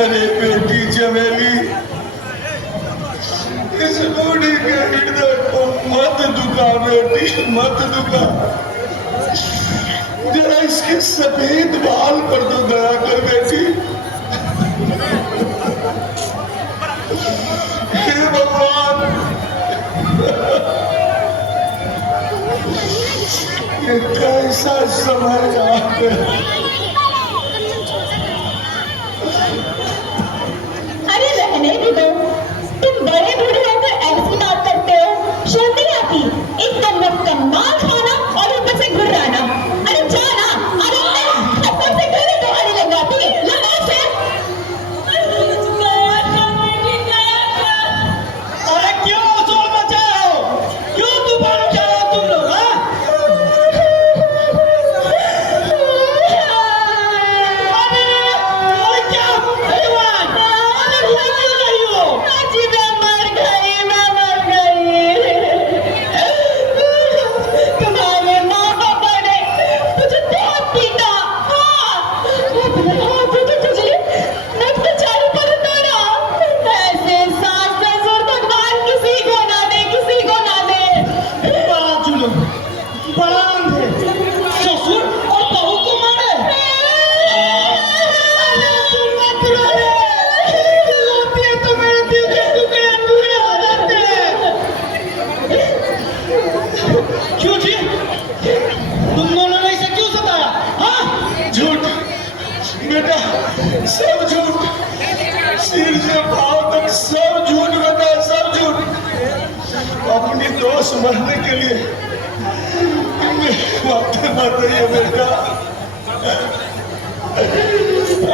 अरे बेटी चमेली, इस बूढ़ी के हृदय को मत दुखा बेटी, मत दुखा। जरा इसके सफेद बाल पर तो दया कर बेटी। हे भगवान, ये कैसा समय आ गया। बेटा सब झूठ, सिर से पांव तक सब झूठ बेटा, सब झूठ। अपनी दोस्त मरने के लिए बातें मत रही है बेटा।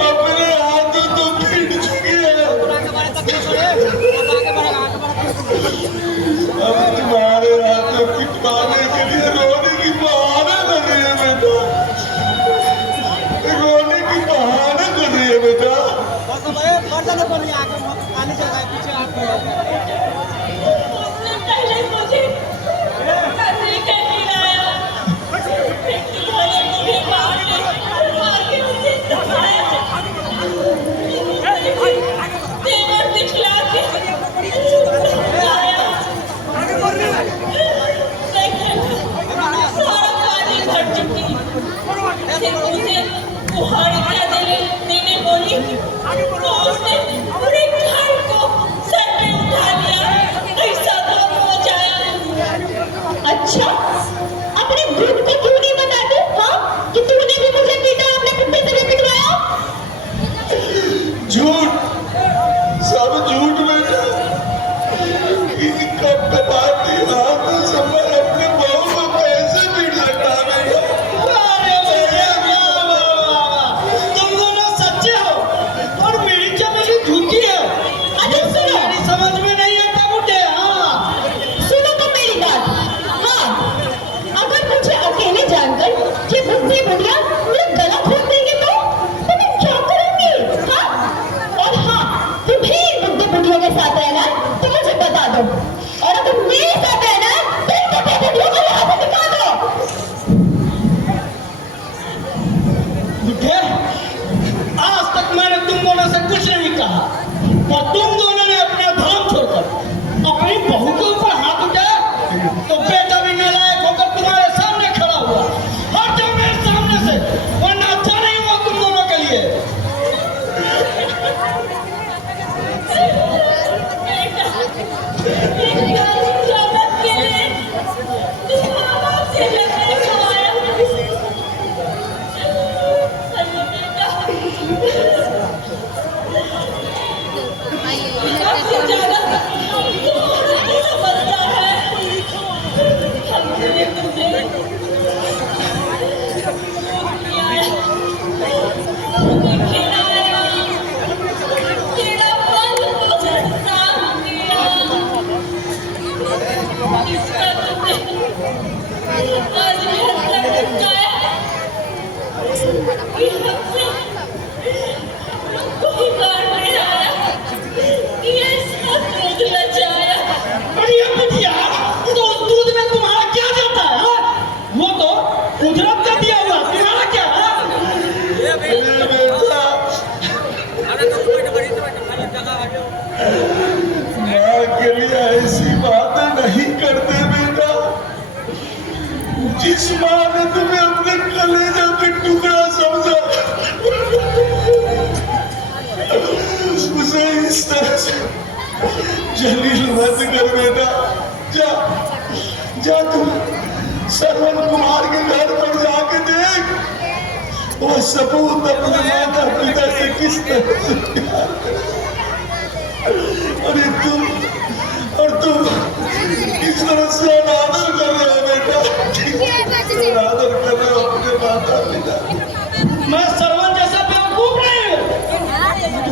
अपने हाथों तो पीट चुकी है, अब तुम्हारे हाथों पिटवाने के लिए रोने की बहाना कर रही है बेटा, रोने की बहाना कर रही है बेटा। पहले मुझे नजरे कर दिलाया, तुम्हारे मुझे मार के मुझे दबाया, तेवर दिखला के सुलाया। सारा पानी भर चुकी, फिर मुझे कुहाड़ी क्या देने बोली तो उसने पूरे घर को सर पे उठा लिया, ऐसा दौर मचाया। अच्छा, अपने ग्रुप को क्यों नहीं बताते? हाँ, कि तूने भी मुझे पीटा, अपने कुत्ते से भी पिटवाया? झूठ, सब झूठ बेटा। कब कबाती हाथ संभल अपने बहू को कैसे पीट सकता बेटा? अरे भैया, वाह, वाह, वाह, वाह। तुम दोनों सच्चे हो और मेरी चमेली झूठी है। अरे सुनो, तुम्हारी समझ में नहीं आता मुझे। हाँ, सुनो तो मेरी बात। हाँ, अगर मुझे अकेले जानकर ये बुद्धि बुढ़िया मेरा गला घोट देंगे तो मैं क्या करूंगी? हाँ, और हाँ, तुम्हें बुद्धि बुढ़िया के साथ रहना है तो मुझे बता दो, और अगर मेरे साथ रहना है तो बुद्धि बुढ़िया को यहाँ से निकाल दो। बुढ़े, आज तक मैंने तुम दोनों से कुछ नहीं कहा और तुम दोनों ने अपना धर्म छोड़कर अपनी बहू के ऊपर हाथ उठाया तो बेटा भी नालायक होकर तुम्हारे सामने खड़ा हुआ। हट जाओ मेरे सामने से, वरना अच्छा नहीं हुआ तुम दोनों के लिए। अरे ये बुढ़िया, तो उस दूध में तुम्हारा क्या जाता है? हाँ? वो तो उजरत का दिया हुआ, तुम्हारा क्या? हाँ? माँ के लिए ऐसी बातें नहीं करते बेटा। जिस माँ ने तुम्हें अपने कलेजा का टुकड़ा समझा, उसे इस तरह से जलील मत कर बेटा। जा जा, तुम श्रवण कुमार के घर पर जाके देख, वो सबूत अपने माता पिता से किस तरह से प्यार करे। और तुम